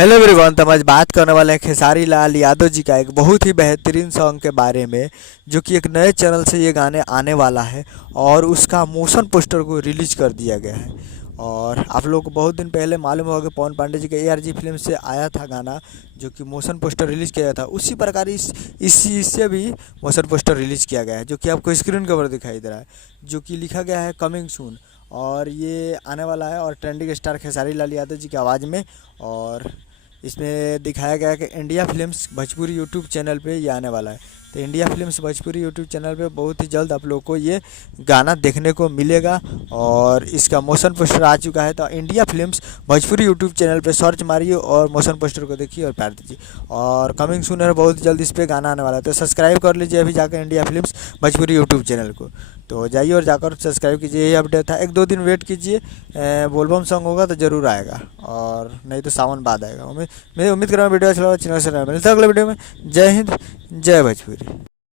Hello everyone. तो हम आज बात करने वाले हैं खेसारी लाल यादव जी का एक बहुत ही बेहतरीन सॉन्ग के बारे में, जो कि एक नए चैनल से ये गाने आने वाला है और उसका मोशन पोस्टर को रिलीज कर दिया गया है। और आप लोग को बहुत दिन पहले मालूम होगा कि पवन पांडे जी के ARG फिल्म से आया था गाना, जो कि मोशन पोस्टर रिलीज किया गया था। उसी प्रकार इससे भी मोशन पोस्टर रिलीज किया गया है, जो कि आपको स्क्रीन के ऊपर दिखाई दे रहा है, जो कि लिखा गया है कमिंग सून। और ये आने वाला है और ट्रेंडिंग स्टार खेसारी लाल यादव जी की आवाज़ में। और इसमें दिखाया गया है कि India films Bhojpuri YouTube channel पे ये आने वाला है। तो India films Bhojpuri YouTube channel पे बहुत ही जल्द आप लोग को ये गाना देखने को मिलेगा। और इसका मोशन पोस्टर आ चुका है। तो India films Bhojpuri YouTube channel पे सर्च मारिए और मोशन पोस्टर को देखिए और प्यार दीजिए। और कमिंग सून है, बहुत जल्द इस पर गाना आने वाला है। तो सब्सक्राइब कर लीजिए अभी जाकर India films Bhojpuri YouTube channel को। तो जाइए और जाकर सब्सक्राइब कीजिए। यही अपडेट था, एक दो दिन वेट कीजिए। बोलबम सॉन्ग होगा तो ज़रूर आएगा, और नहीं तो सावन बाद आएगा। मैं उम्मीद कर रहा हूँ वीडियो अच्छा लगा, चैनल से मिलता है अगले वीडियो में। जय हिंद, जय भोजपुरी।